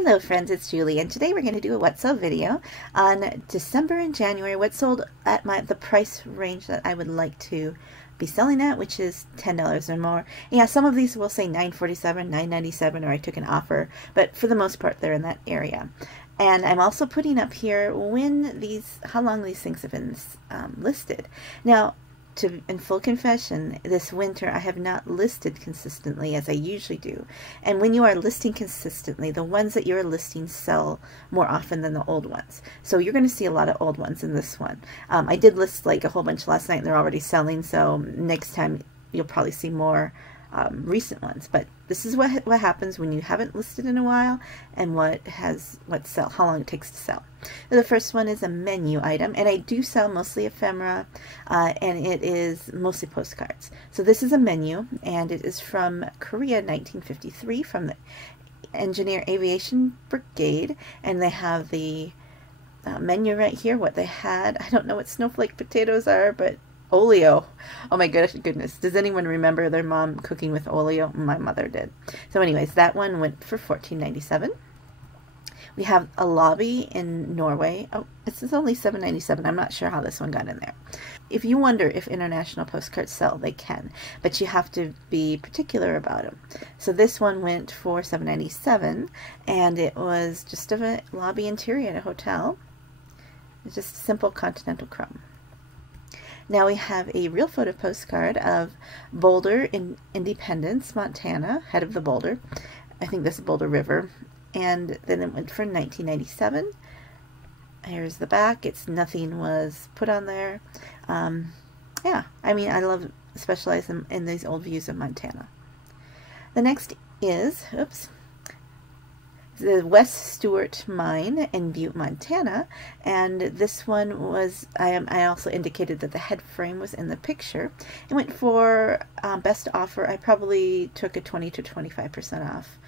Hello friends, it's Julie, and today we're going to do a what sold video on December and January, what sold at the price range that I would like to be selling at, which is $10 or more. Yeah, some of these will say $9.47, $9.97, or I took an offer, but for the most part they're in that area. And I'm also putting up here how long these things have been listed. Now, in full confession, this winter I have not listed consistently as I usually do. And when you are listing consistently, the ones that you're listing sell more often than the old ones. So you're going to see a lot of old ones in this one. I did list like a whole bunch last night and they're already selling, so next time you'll probably see more recent ones. But this is what happens when you haven't listed in a while, and how long it takes to sell. The first one is a menu item, and I do sell mostly ephemera, and it is mostly postcards. So this is a menu, and it is from Korea, 1953, from the Engineer Aviation Brigade, and they have the menu right here, what they had. I don't know what snowflake potatoes are, but oleo. Oh my goodness. Does anyone remember their mom cooking with oleo? My mother did. So anyways, that one went for $14.97. We have a lobby in Norway. Oh, this is only $7.97. I'm not sure how this one got in there. If you wonder if international postcards sell, they can, but you have to be particular about them. So this one went for $7.97, and it was just a lobby interior at a hotel. It's just simple continental chrome. Now we have a real photo postcard of Boulder in Independence, Montana, head of the Boulder. I think this is Boulder River. And then it went for $19.97. Here's the back. Nothing was put on there. Yeah, I mean, I love specializing in these old views of Montana. The next is, the West Stewart Mine in Butte, Montana, and this one was, I also indicated that the head frame was in the picture. It went for best offer. I probably took a 20 to 25% off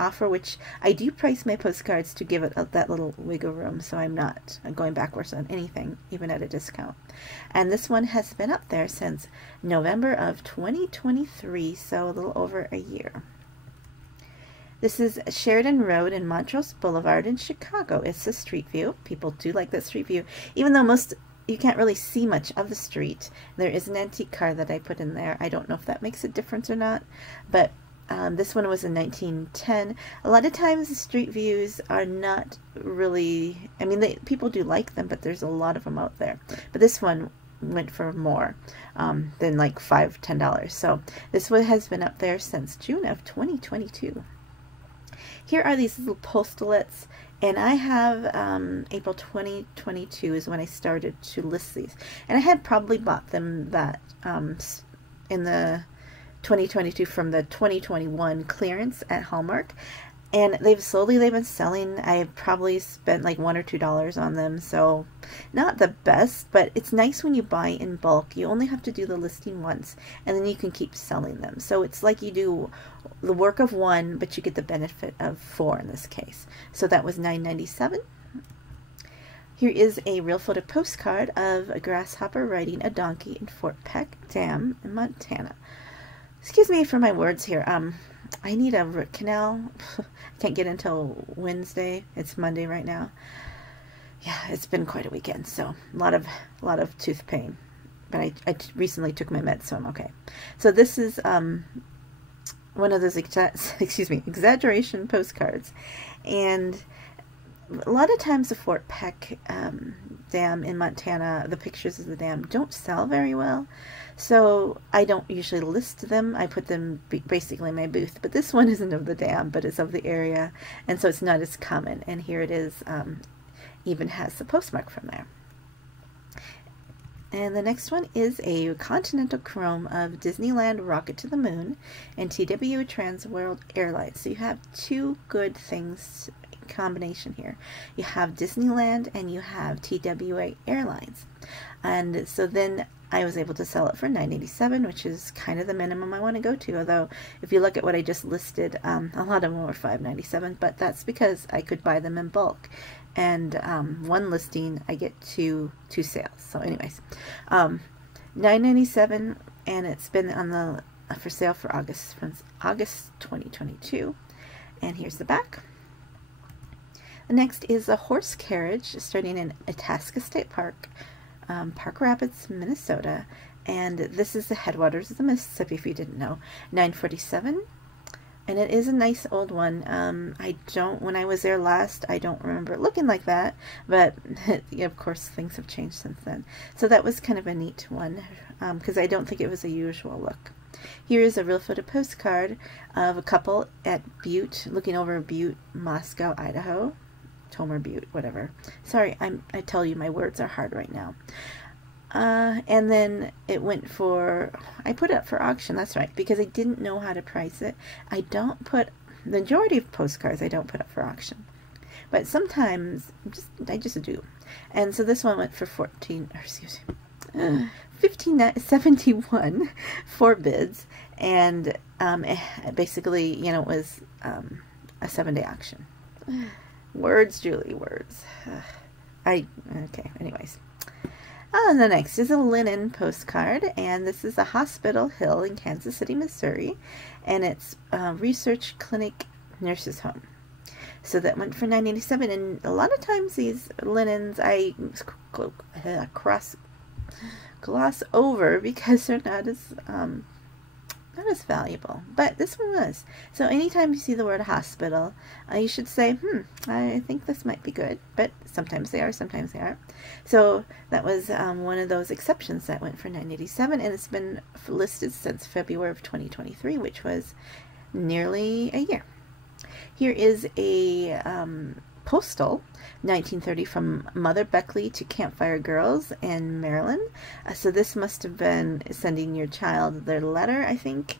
offer, which I do price my postcards to give it that little wiggle room, so I'm not going backwards on anything, even at a discount. And this one has been up there since November of 2023, so a little over a year. This is Sheridan Road and Montrose Boulevard in Chicago. It's a street view. People do like that street view, even though you can't really see much of the street. There is an antique car that I put in there. I don't know if that makes a difference or not, but this one was in 1910. A lot of times the street views are not really, I mean, people do like them, but there's a lot of them out there. But this one went for more than like $5, $10. So this one has been up there since June of 2022. Here are these little postalettes, and I have April 2022 is when I started to list these. And I had probably bought them that in the 2022 from the 2021 clearance at Hallmark. And they've been selling. I've probably spent like $1 or $2 on them, so not the best, but it's nice when you buy in bulk. You only have to do the listing once, and then you can keep selling them. So it's like you do the work of one, but you get the benefit of 4 in this case. So that was $9.97. Here is a real photo postcard of a grasshopper riding a donkey in Fort Peck Dam in Montana. Excuse me for my words here. I need a root canal. I can't get until Wednesday. It's Monday right now. Yeah, it's been quite a weekend, so a lot of tooth pain. But I recently took my meds, so I'm okay. So this is one of those exaggeration postcards, and a lot of times the Fort Peck Dam in Montana, the pictures of the dam don't sell very well, so I don't usually list them. I put them basically in my booth, but this one isn't of the dam, but it's of the area, and so it's not as common. And here it is, even has the postmark from there. And the next one is a continental chrome of Disneyland Rocket to the Moon and TW Transworld Airlines. So you have two good things combination here. You have Disneyland and you have TWA Airlines. And so then I was able to sell it for $9.87, which is kind of the minimum I want to go to. Although if you look at what I just listed, a lot of them were $5.97, but that's because I could buy them in bulk. And one listing, I get two sales. So anyways, $9.97, and it's been on for sale for August 2022. And here's the back. Next is a horse carriage starting in Itasca State Park, Park Rapids, Minnesota. And this is the headwaters of the Mississippi, if you didn't know. 947. And it is a nice old one. When I was there last, I don't remember it looking like that, but of course things have changed since then. So that was kind of a neat one, because I don't think it was a usual look. Here is a real photo postcard of a couple at Butte, looking over Butte, Moscow, Idaho. Tomer Butte, whatever. Sorry, I tell you my words are hard right now. And then it went for, I put it up for auction, that's right, because I didn't know how to price it. I don't put, the majority of postcards I don't put up for auction. But sometimes, I just do. And so this one went for $15.71 for bids. And basically, you know, it was a 7-day auction. Words, Julie, words. Okay, anyways. And the next is a linen postcard, and this is a Hospital Hill in Kansas City, Missouri, and it's a research clinic nurses home. So that went for $9.87, and a lot of times these linens I gloss over because they're not as valuable, but this one was. So anytime you see the word hospital, you should say, I think this might be good, but sometimes they are, sometimes they aren't. So that was one of those exceptions that went for $9.87, and it's been listed since February of 2023, which was nearly a year. Here is a postal, 1930, from Mother Beckley to Campfire Girls in Maryland. So this must have been sending your child their letter, I think,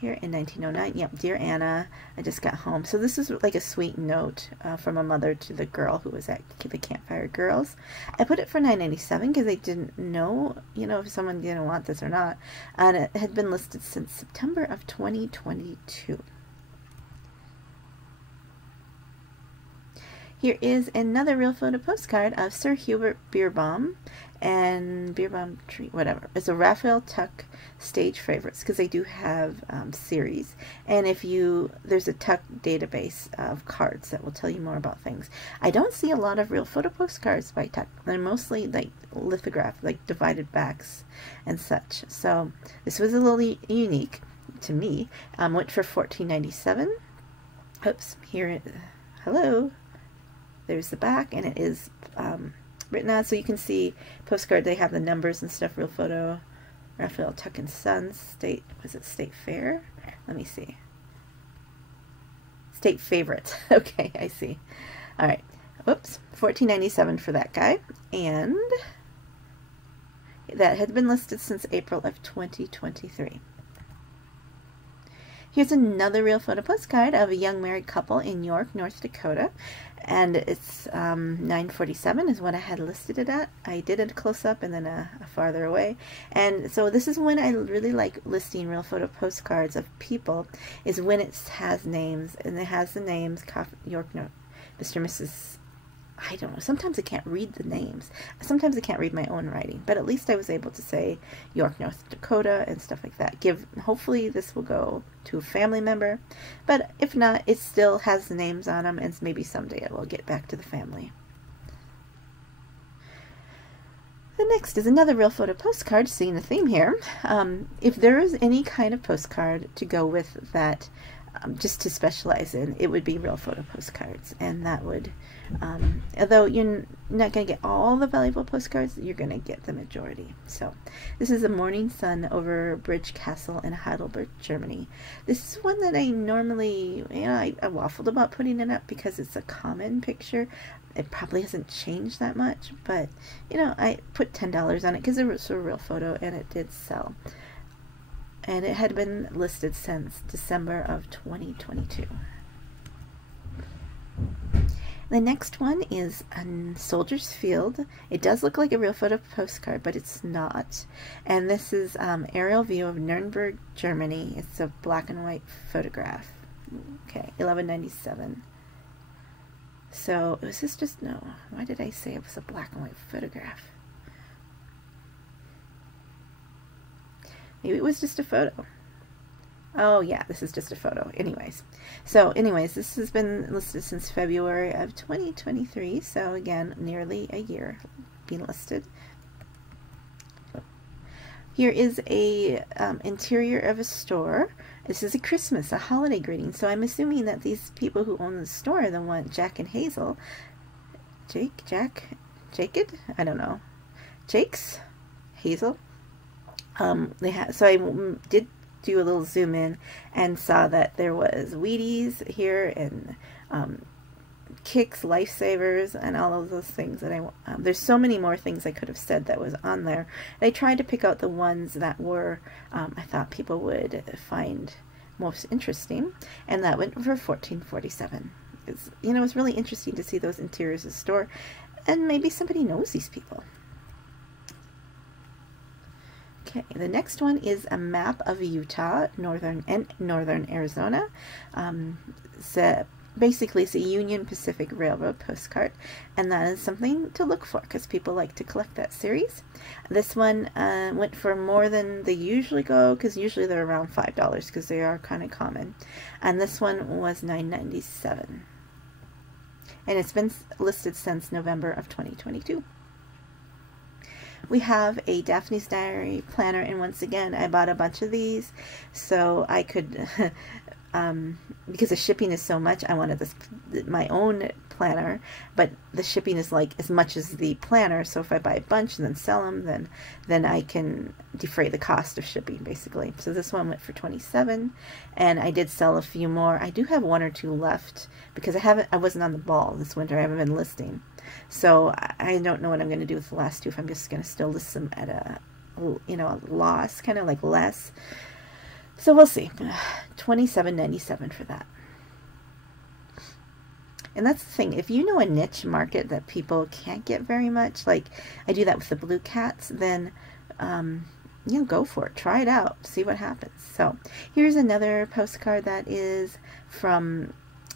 here in 1909. Yep, Dear Anna, I just got home. So this is like a sweet note from a mother to the girl who was at the Campfire Girls. I put it for $9.97 because I didn't know, you know, if someone didn't want this or not. And it had been listed since September of 2022. Here is another real photo postcard of Sir Hubert Beerbohm and Beerbohm Tree, whatever. It's a Raphael Tuck stage favorites, because they do have series. And if there's a Tuck database of cards that will tell you more about things. I don't see a lot of real photo postcards by Tuck. They're mostly like lithograph, like divided backs and such. So this was a little unique to me. Went for $14.97. Oops, here, hello. There's the back, and it is written on, so you can see postcard. They have the numbers and stuff. Real photo, Raphael Tuck and Sons, State. Was it State Fair? Let me see. State Favorite. Okay, I see. All right. Whoops. $14.97 for that guy, and that had been listed since April of 2023. Here's another real photo postcard of a young married couple in York, North Dakota, and it's $9.47 is what I had listed it at. I did a close-up and then a farther away, and so this is when I really like listing real photo postcards of people, is when it has names, and it has the names York, no, Mr. and Mrs. I don't know. Sometimes I can't read the names. Sometimes I can't read my own writing, but at least I was able to say York, North Dakota and stuff like that. Hopefully this will go to a family member, but if not, it still has the names on them, and maybe someday it will get back to the family. The next is another real photo postcard, seeing the theme here. If there is any kind of postcard to go with that, just to specialize in, it would be real photo postcards, and that would, although you're not going to get all the valuable postcards, you're going to get the majority. So this is a morning sun over Bridge Castle in Heidelberg, Germany. This is one that I normally, I waffled about putting it up because it's a common picture. It probably hasn't changed that much, but I put $10 on it because it was a real photo and it did sell. And it had been listed since December of 2022. The next one is a Soldier's Field. It does look like a real photo postcard, but it's not. And this is aerial view of Nuremberg, Germany. It's a black and white photograph. Okay, $11.97. So, was this just, no, why did I say it was a black and white photograph? Maybe it was just a photo. Oh yeah, this is just a photo. Anyways, this has been listed since February of 2023. So again, nearly a year being listed. Here is a interior of a store. This is a Christmas, a holiday greeting. So I'm assuming that these people who own the store are the one, Jack and Hazel. Jacob? I don't know. Jake's? Hazel? So I did do a little zoom in and saw that there was Wheaties here and Kicks, Lifesavers, and all of those things that there's so many more things I could have said that was on there. And I tried to pick out the ones that were I thought people would find most interesting, and that went for $14.47. It's, you know, it's really interesting to see those interiors of the store, and maybe somebody knows these people. Okay, the next one is a map of Utah, northern Arizona. Basically, it's a Union Pacific Railroad postcard, and that is something to look for because people like to collect that series. This one went for more than they usually go, because usually they're around $5 because they are kind of common. And this one was $9.97, and it's been listed since November of 2022. We have a Daphne's Diary planner, and once again, I bought a bunch of these so I could, because the shipping is so much, I wanted my own planner, but the shipping is like as much as the planner, so if I buy a bunch and then sell them, then I can defray the cost of shipping, basically. So this one went for $27, and I did sell a few more. I do have one or two left because I wasn't on the ball this winter. I haven't been listing. So I don't know what I'm going to do with the last two, if I'm just going to still list them at a, you know, a loss, kind of like less. So we'll see. $27.97 for that. And that's the thing. If you know a niche market that people can't get very much, like I do that with the blue cats, then you know, go for it. Try it out. See what happens. So here's another postcard that is from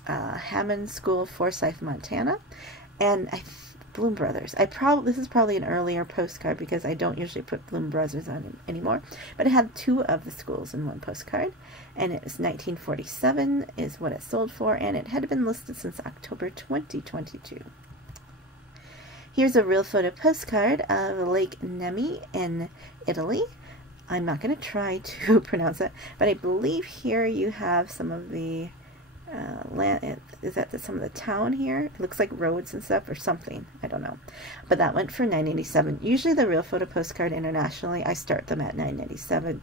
Hammond School, Forsyth, Montana. And Bloom Brothers. This is probably an earlier postcard because I don't usually put Bloom Brothers on anymore. But it had two of the schools in one postcard, and it was $19.47 is what it sold for, and it had been listed since October 2022. Here's a real photo postcard of Lake Nemi in Italy. I'm not going to try to pronounce it, but I believe here you have some of the land. Is that some of the town here? It looks like roads and stuff or something. I don't know. But that went for $9.97. Usually the real photo postcard internationally, I start them at $9.97.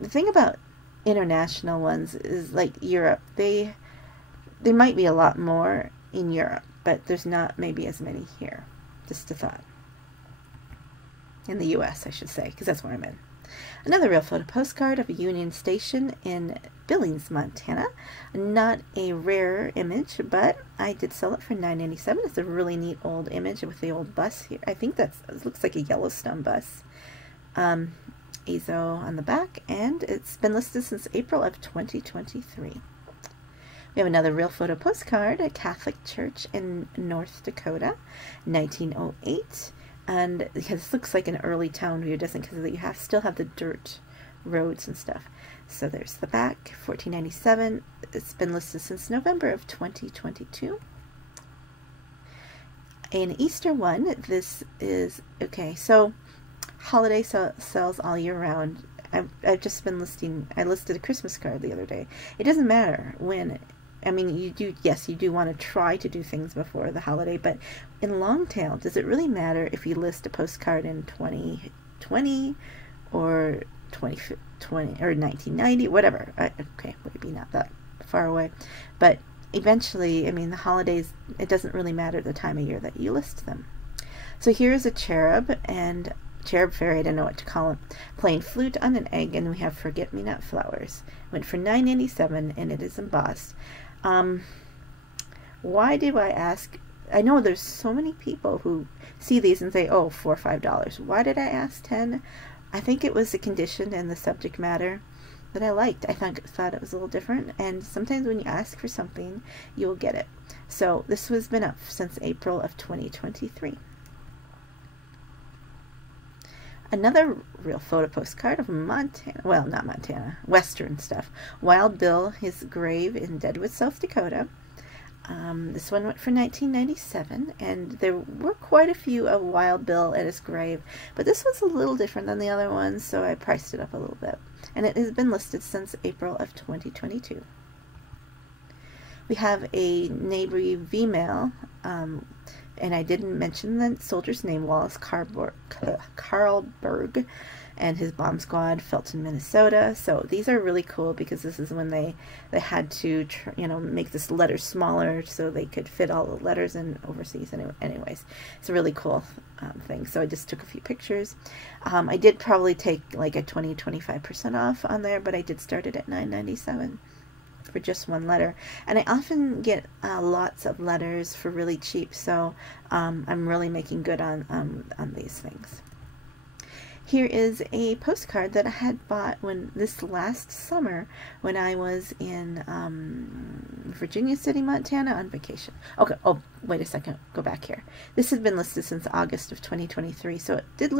The thing about international ones is like Europe. They might be a lot more in Europe, but there's not maybe as many here. Just a thought. In the US, I should say, because that's where I'm in. Another real photo postcard of a Union Station in Billings, Montana. Not a rare image, but I did sell it for $9.97. It's a really neat old image with the old bus here. I think it looks like a Yellowstone bus. EZO on the back, and it's been listed since April of 2023. We have another real photo postcard, a Catholic church in North Dakota, 1908. And this looks like an early town view, doesn't, because you still have the dirt roads and stuff. So there's the back, $14.97. It's been listed since November of 2022. An Easter one, this is, okay, so holiday sells all year round. I've just been listing, I listed a Christmas card the other day. It doesn't matter when. I mean, you do want to try to do things before the holiday, but in long tail, does it really matter if you list a postcard in 2020 or 2020 or 1990, whatever? Okay, maybe not that far away, but eventually, I mean, the holidays, it doesn't really matter the time of year that you list them. So here's a cherub and cherub fairy, I don't know what to call it, playing flute on an egg, and we have forget-me-not flowers. Went for $9.87, and it is embossed. Why do I ask? I know there's so many people who see these and say, oh, $4 or $5. Why did I ask 10? I think it was the condition and the subject matter that I liked. I thought it was a little different, and sometimes when you ask for something, you'll get it. So this has been up since April of 2023. Another real photo postcard of Montana, well, not Montana, Western stuff. Wild Bill, his grave in Deadwood, South Dakota. This one went for $19.97, and there were quite a few of Wild Bill at his grave, but this one's a little different than the other ones, so I priced it up a little bit. And it has been listed since April of 2022. We have a NAVB Vale, and I didn't mention the soldier's name, Wallace Carlberg, and his bomb squad, Felton, Minnesota. So these are really cool because this is when they had to, make this letter smaller so they could fit all the letters in overseas. Anyways, it's a really cool thing. So I just took a few pictures. I did probably take like a 20-25% off on there, but I did start it at $9.97 for just one letter. And I often get lots of letters for really cheap, so I'm really making good on these things. Here is a postcard that I had bought this last summer when I was in Virginia City, Montana on vacation. Okay, oh, wait a second, go back here. This has been listed since August of 2023, so it did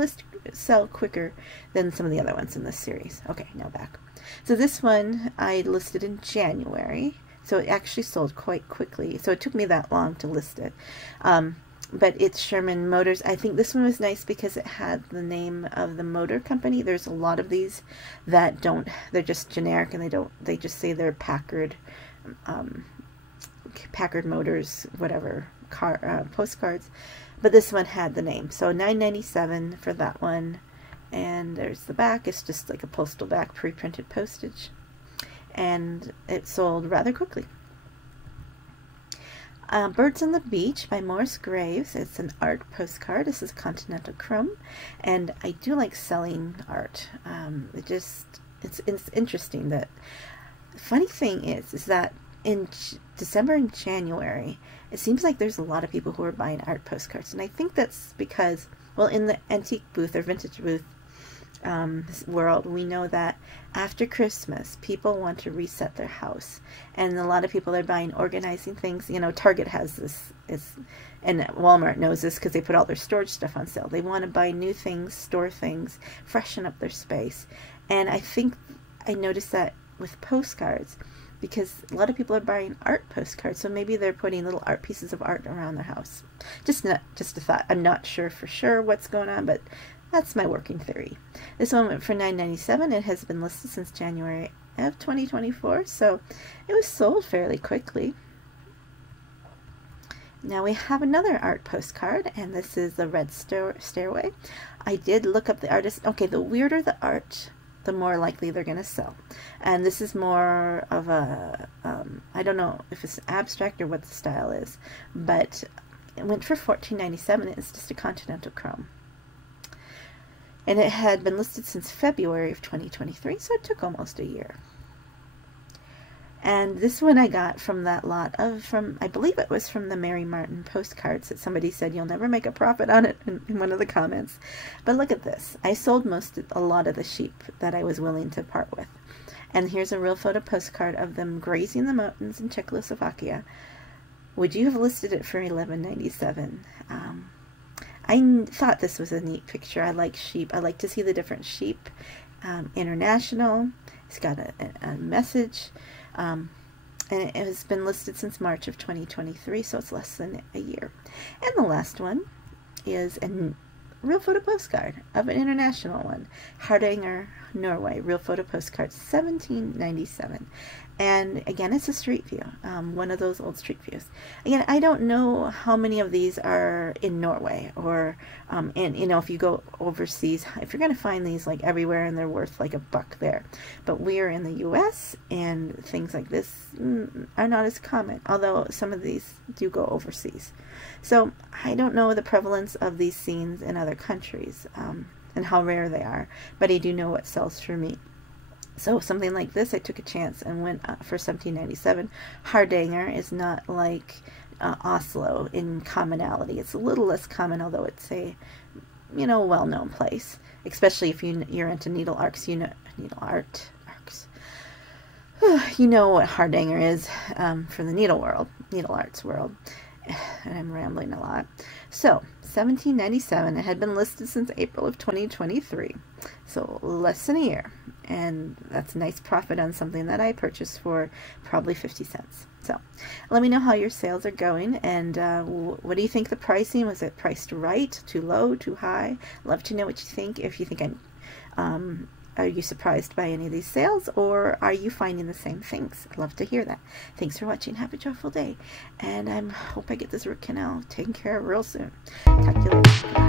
sell quicker than some of the other ones in this series. Okay, now back. So this one I listed in January, so it actually sold quite quickly, so it took me that long to list it. But it's Sherman Motors. I think this one was nice because it had the name of the motor company. There's a lot of these that don't, they're just generic, and they just say they're Packard Motors, whatever, postcards. But this one had the name. So $9.97 for that one. And there's the back. It's just like a postal back, pre-printed postage. And it sold rather quickly. Birds on the Beach by Morris Graves. It's an art postcard. This is Continental Chrome, and I do like selling art. It's interesting that the funny thing is that in December and January, it seems like there's a lot of people who are buying art postcards, and I think that's because, well, in the antique booth or vintage booth world, we know that after Christmas people want to reset their house, and a lot of people are buying organizing things. Target has this, and Walmart knows this because they put all their storage stuff on sale. They want to buy new things, store things, freshen up their space. And I think I noticed that with postcards, because a lot of people are buying art postcards, so maybe they're putting little pieces of art around their house. Just a thought. I'm not sure for sure what's going on, but that's my working theory. This one went for $9.97. It has been listed since January of 2024, so it was sold fairly quickly. Now we have another art postcard, and this is the Red Stairway. I did look up the artist. Okay, the weirder the art, the more likely they're going to sell. And this is more of a, I don't know if it's abstract or what the style is, but it went for $14.97. It's just a Continental Chrome. And it had been listed since February of 2023, so it took almost a year. And this one I got from that lot I believe it was from the Mary Martin postcards that somebody said you'll never make a profit on it in one of the comments. But look at this. I sold a lot of the sheep that I was willing to part with. And here's a real photo postcard of them grazing the mountains in Czechoslovakia. Would you have listed it for $11.97? I thought this was a neat picture. I like sheep. I like to see the different sheep. International. It's got a message. And it has been listed since March of 2023, so it's less than a year. And the last one is a real photo postcard of an international one. Hardanger, Norway. Real photo postcard, $17.97. And again, it's a street view, one of those old street views. Again, I don't know how many of these are in Norway, or and if you go overseas, if you're going to find these like everywhere, and they're worth like $1 there. But we are in the U.S., and things like this are not as common, although some of these do go overseas. So I don't know the prevalence of these scenes in other countries and how rare they are, but I do know what sells for me. So something like this, I took a chance and went for $17.97. Hardanger is not like Oslo in commonality. It's a little less common, although it's a well-known place. Especially if you're into needle arcs, needle arts. You know what Hardanger is for the needle arts world. and I'm rambling a lot. So $17.97. It had been listed since April of 2023, so less than a year, and that's a nice profit on something that I purchased for probably 50 cents. So let me know how your sales are going, and what do you think the pricing? Was it priced right, too low, too high? Love to know what you think. If you think are you surprised by any of these sales, or are you finding the same things? I'd love to hear that. Thanks for watching. Have a joyful day, and I hope I get this root canal taken care of real soon. Talk to you later.